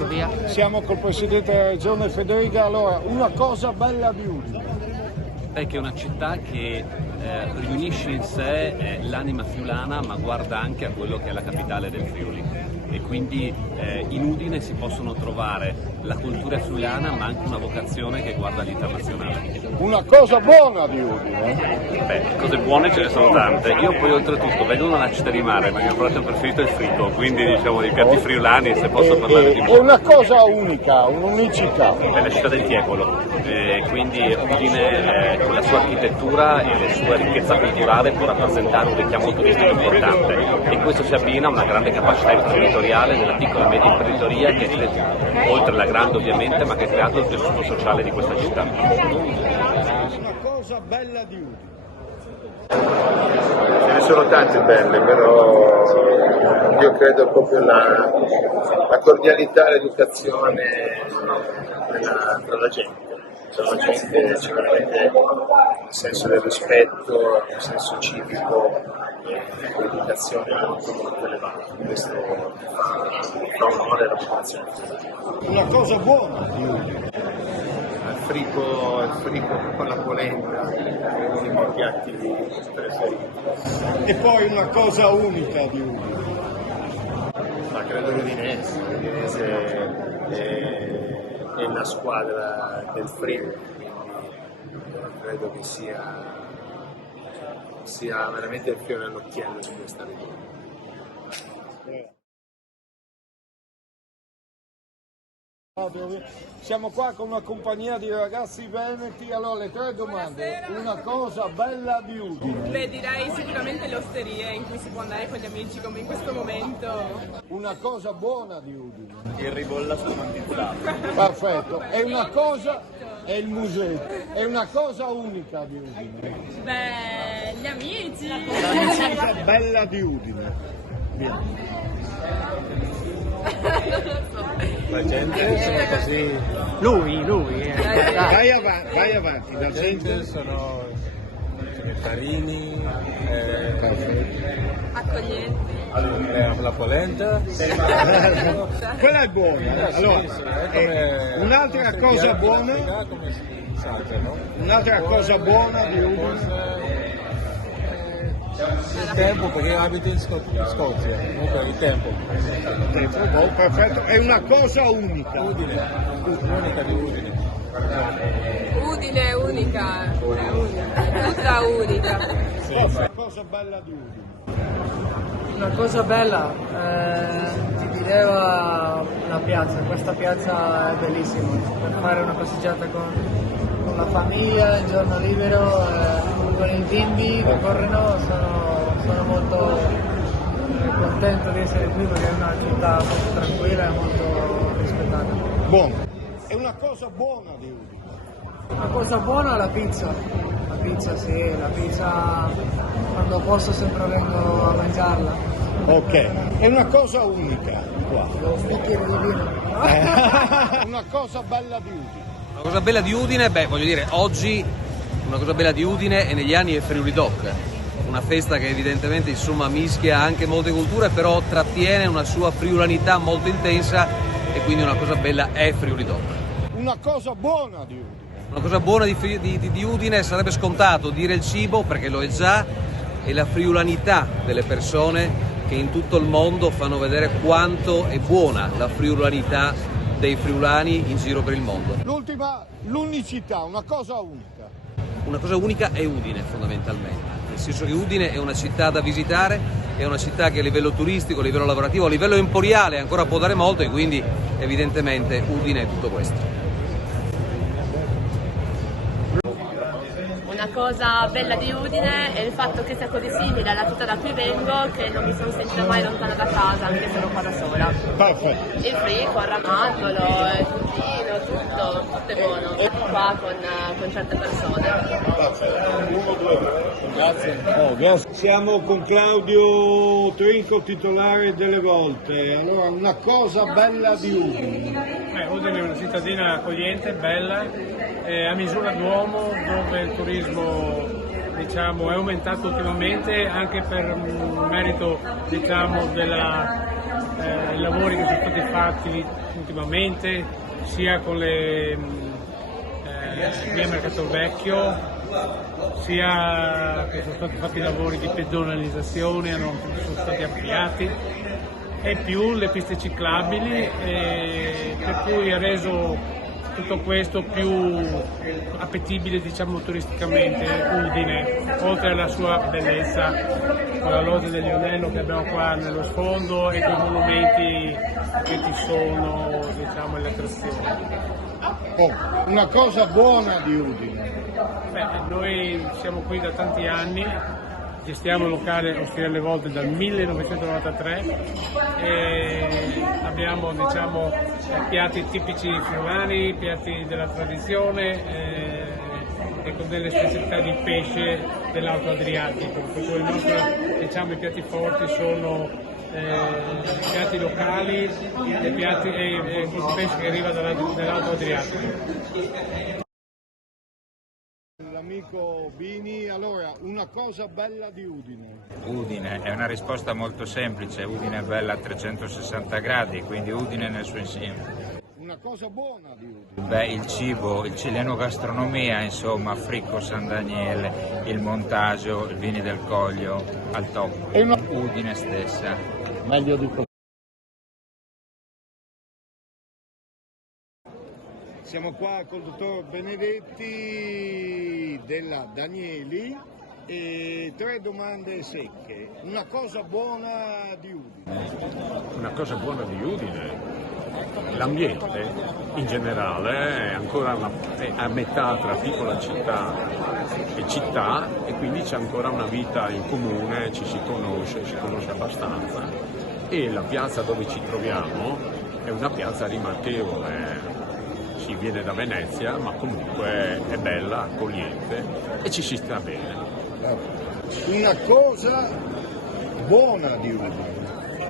Federico Via. Siamo col Presidente della Regione Federica. Allora, una cosa bella di Udine. È che è una città che riunisce in sé l'anima friulana, ma guarda anche a quello che è la capitale del Friuli. E quindi in Udine si possono trovare la cultura friulana, ma anche una vocazione che guarda all'internazionale. Una cosa buona di Udine. Beh, cose buone ce ne sono tante. Io poi oltretutto vengo da una città di mare, ma il mio piatto preferito è il fritto, quindi diciamo dei piatti friulani, se posso parlare di È una cosa unica, un'unicità. È la città del Tiepolo, quindi Udine con la sua architettura e la sua ricchezza culturale può rappresentare un richiamo turistico importante, e questo si abbina a una grande capacità imprenditoriale della piccola e media imprenditoria che oltre alla grande ovviamente, ma che ha creato il tessuto sociale di questa città. Una cosa bella di Udine. Ce ne sono tante belle, però io credo proprio la cordialità, l'educazione tra la gente. Tra la gente c'è veramente il senso del rispetto, il senso civico, l'educazione molto molto elevata. Questo fa onore alla popolazione. Una cosa buona di Udine. Il frico con la polenta, uno dei miei piatti preferiti. E poi una cosa unica di Udine. Ma credo l'Udinese è una squadra del Friuli, quindi credo che sia veramente il fiore all'occhiello di questa regione. Siamo qua con una compagnia di ragazzi veneti. Allora, le tre domande. Una cosa bella di Udine. Beh, direi sicuramente le osterie in cui si può andare con gli amici come in questo momento. Una cosa buona di Udine. Il ribolla scomandizzato. Perfetto. E una cosa è il museo. È una cosa unica di Udine. Beh, gli amici. La cosa bella di Udine. Via. La gente sono così. Lui. Vai avanti. La gente Sono carini, Accoglienti. la polenta. quella è buona. Allora, un'altra cosa buona. Come si saltano? Un'altra cosa buona di Udine. Il tempo, perché io abito in Scozia, comunque il tempo. Perfetto. È una cosa unica. Udine, l'unica di Udine. Udine unica. Tutta unica. Una cosa bella di Udine. Una cosa bella, ti direva la piazza, questa piazza è bellissima, per fare una passeggiata con la famiglia, il giorno libero, con i bimbi che corrono, sono molto contento di essere qui perché è una città molto tranquilla e molto rispettata. Buono. È una cosa buona di Udine. Una cosa buona è la pizza, la pizza quando posso sempre vengo a mangiarla. Ok. È una cosa unica qua. Un bicchiere di vino. Una cosa bella di Udine. Una cosa bella di Udine, voglio dire, oggi una cosa bella di Udine e negli anni è Friuli Doc, una festa che evidentemente insomma mischia anche molte culture, però trattiene una sua friulanità molto intensa, e quindi una cosa bella è Friuli Doc. Una cosa buona di Udine. Una cosa buona di Udine sarebbe scontato dire il cibo, perché lo è già, e la friulanità delle persone che in tutto il mondo fanno vedere quanto è buona la friulanità dei friulani in giro per il mondo. L'ultima, l'unicità, una cosa unica. Una cosa unica è Udine fondamentalmente, nel senso che Udine è una città da visitare, è una città che a livello turistico, a livello lavorativo, a livello emporiale ancora può dare molto, e quindi evidentemente Udine è tutto questo. Una cosa bella di Udine è il fatto che sia così simile alla città da cui vengo, che non mi sono sentita mai lontana da casa, anche se ero qua da sola. Perfetto. Il frico, il ramazzolo, il fucino, tutto è buono. Qua con certe persone. Grazie. Siamo con Claudio Trinco, titolare delle Volte. Allora, una cosa bella di Udine. Udine è una cittadina accogliente, bella, a misura d'uomo, dove il turismo diciamo, è aumentato ultimamente anche per merito, diciamo, dei lavori che sono stati fatti ultimamente, sia con le via Mercato Vecchio, sia che sono stati fatti lavori di pedonalizzazione, sono stati ampliati, e più le piste ciclabili, per cui ha reso tutto questo più appetibile, diciamo, turisticamente Udine, oltre alla sua bellezza con la loggia del Lionello che abbiamo qua nello sfondo e con i monumenti che ci sono, diciamo, le attrazioni. Una cosa buona di Udine. Noi siamo qui da tanti anni, gestiamo il locale Osteria alle Volte dal 1993 e abbiamo, diciamo, piatti tipici friulani, piatti della tradizione e con delle specialità di pesce dell'Alto Adriatico, per cui diciamo, i piatti forti sono piatti locali e piatti e pesce che arriva dall'Alto Adriatico. L'amico Bini, allora, una cosa bella di Udine. Udine è una risposta molto semplice, Udine è bella a 360 gradi, quindi Udine nel suo insieme. Una cosa buona di Udine. Beh, il cibo, l'enogastronomia, insomma, Fricco San Daniele, il montaggio, i vini del Coglio, al top. Udine stessa. Meglio di così. Siamo qua col dottor Benedetti della Danieli e 3 domande secche. Una cosa buona di Udine. Una cosa buona di Udine? L'ambiente in generale è ancora è a metà tra piccola città e città, e quindi c'è ancora una vita in comune, ci si conosce abbastanza, e la piazza dove ci troviamo è una piazza rimarchevole. Si viene da Venezia, ma comunque è bella, accogliente e ci si sta bene. Una cosa buona di Udine.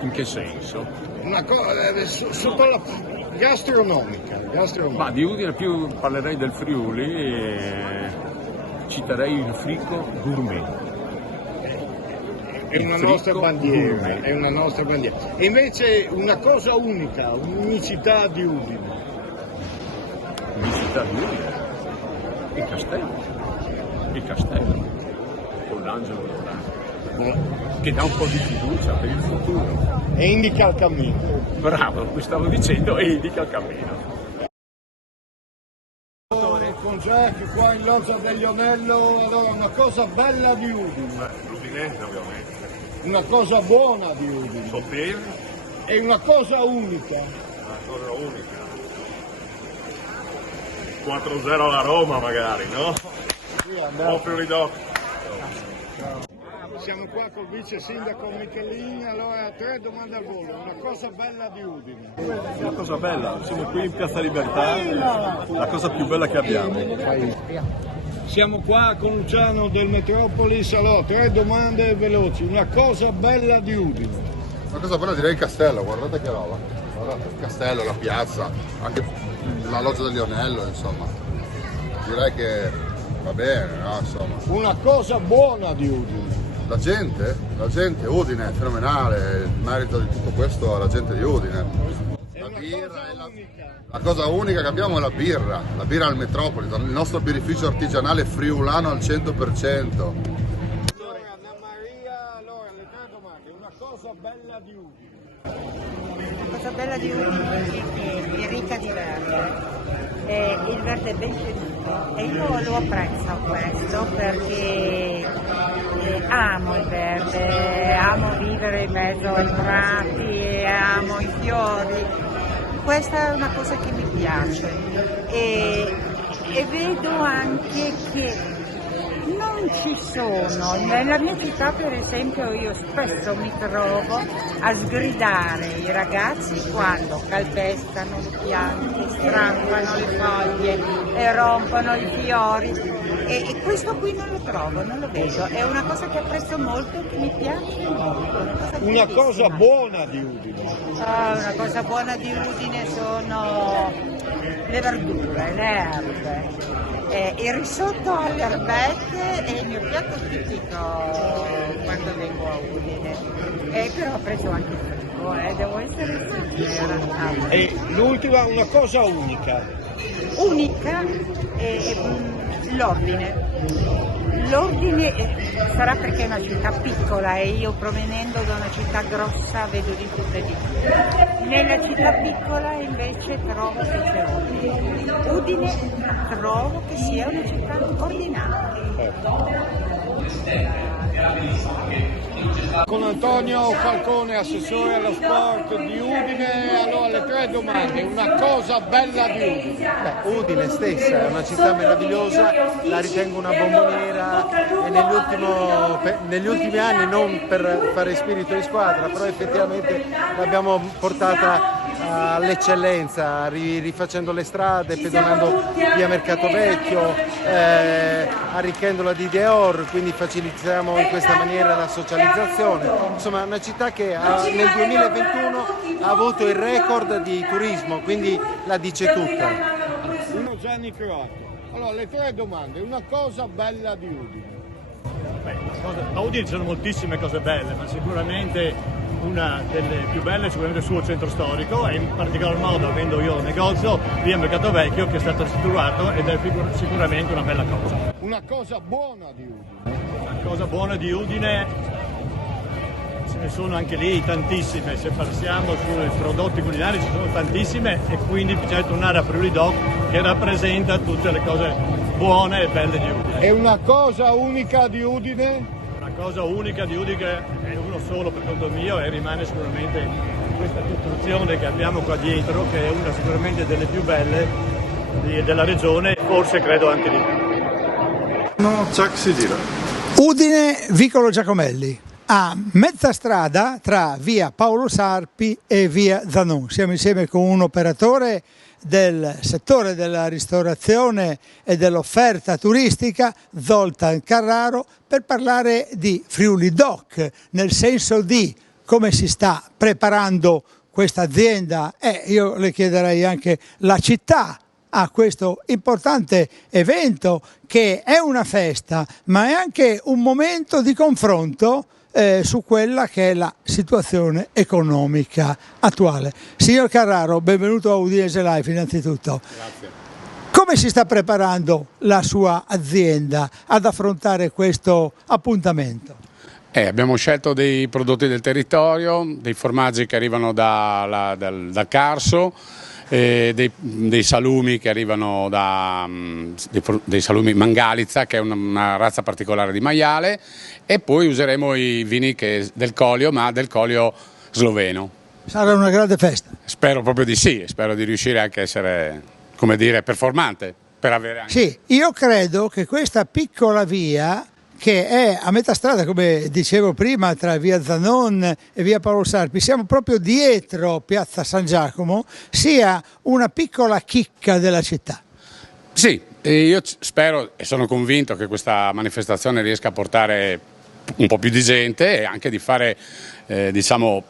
In che senso? Una cosa sotto la gastronomica. Ma di Udine più parlerei del Friuli e citerei il Fricco Gourmet. È una nostra bandiera, è una nostra bandiera. E invece una cosa unica, un'unicità di Udine. Unicità di Udine? Il castello, con l'angelo dorato, che dà un po' di fiducia per il futuro. E indica il cammino. Bravo, qui stavo dicendo, e indica il cammino. Con Jack qua in loggia del Lionello, allora una cosa bella di Udine. L'Udinese ovviamente. Una cosa buona di Udine. Sopir. E una cosa unica. Una cosa unica. 4-0 alla Roma magari, no? O Friuli-Doc. Siamo qua col vice sindaco Michelin, allora 3 domande al volo. Una cosa bella di Udine. Una cosa bella, siamo qui in Piazza Libertà, la cosa più bella che abbiamo. Siamo qua con Luciano del Metropolis, allora 3 domande veloci. Una cosa bella di Udine. Una cosa bella direi il castello, guardate che roba. Guardate il castello, la piazza, anche la loggia del Lionello, insomma. Direi che va bene, no? Insomma. Una cosa buona di Udine. La gente, Udine è fenomenale, il merito di tutto questo è la gente di Udine. La birra la cosa unica che abbiamo è la birra al Metropolitan, il nostro birrificio artigianale friulano al 100%. Allora, Anna Maria, allora le 3 domande. Una cosa bella di Udine. La cosa bella di Udine è ricca di verde. Il verde è ben tenuto e io lo apprezzo questo perché amo il verde, amo vivere in mezzo ai prati, amo i fiori. Questa è una cosa che mi piace e vedo anche che non ci sono, nella mia città per esempio io spesso mi trovo a sgridare i ragazzi quando calpestano le piante, strappano le foglie e rompono i fiori e questo qui non lo trovo, non lo vedo, è una cosa che apprezzo molto e che mi piace molto. Una cosa buona di Udine. Una cosa buona di Udine sono le verdure, le erbe. Il risotto alle erbette è il mio piatto tipico quando vengo a Udine, però ho preso anche il frigo, devo essere sincera. E l'ultima, una cosa unica. Unica è l'ordine. L'ordine sarà perché è una città piccola e io provenendo da una città grossa vedo di tutto e di più. Nella città piccola invece trovo che c'è ordine. Udine trovo che sia una città ordinata. Con Antonio Falcone, assessore allo sport di Udine, allora le 3 domande, una cosa bella di Udine. Udine stessa è una città meravigliosa, la ritengo una bomboniera e negli ultimi anni, non per fare spirito di squadra, però effettivamente l'abbiamo portata all'eccellenza, rifacendo le strade, pedonando via Mercato Vecchio, arricchendola di Dior, quindi facilitiamo in questa maniera la socializzazione. Insomma, una città che nel 2021 ha avuto il record di turismo, quindi la dice tutta. Uno Gianni Croato. Allora, le 3 domande, una cosa bella di Udine. A Udine ci sono moltissime cose belle, ma sicuramente una delle più belle è sicuramente il suo centro storico e in particolar modo, avendo io un negozio via Mercato Vecchio che è stato ristrutturato ed è sicuramente una bella cosa. Una cosa buona di Udine. Una cosa buona di Udine, ce ne sono anche lì tantissime, se passiamo sui prodotti culinari ci sono tantissime e quindi bisogna tornare a Friuli Doc che rappresenta tutte le cose buone e belle di Udine. E una cosa unica di Udine? La cosa unica di Udine è uno solo per conto mio e rimane sicuramente questa costruzione che abbiamo qua dietro, che è una sicuramente delle più belle della regione, forse credo anche di più. Chuck si gira. Udine, Vicolo Giacomelli, a mezza strada tra via Paolo Sarpi e via Zanon. Siamo insieme con un operatore del settore della ristorazione e dell'offerta turistica, Zoltan Carraro, per parlare di Friuli Doc, nel senso di come si sta preparando questa azienda e io le chiederei anche la città a questo importante evento che è una festa ma è anche un momento di confronto su quella che è la situazione economica attuale. Signor Carraro, benvenuto a Udinese Live innanzitutto. Grazie. Come si sta preparando la sua azienda ad affrontare questo appuntamento? Abbiamo scelto dei prodotti del territorio, dei formaggi che arrivano dal Carso, dei salumi che arrivano dei salumi Mangalizza, che è una razza particolare di maiale, e poi useremo i vini del Colio, ma del Colio sloveno. Sarà una grande festa? Spero proprio di sì, spero di riuscire anche a essere, come dire, performante, per avere anche... Sì, io credo che questa piccola via, che è a metà strada, come dicevo prima, tra via Zanon e via Paolo Sarpi, siamo proprio dietro piazza San Giacomo, sia una piccola chicca della città. Sì, io spero e sono convinto che questa manifestazione riesca a portare un po' più di gente e anche di fare,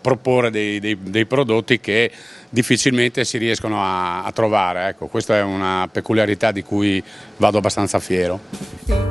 proporre dei prodotti che difficilmente si riescono a trovare. Ecco, questa è una peculiarità di cui vado abbastanza fiero.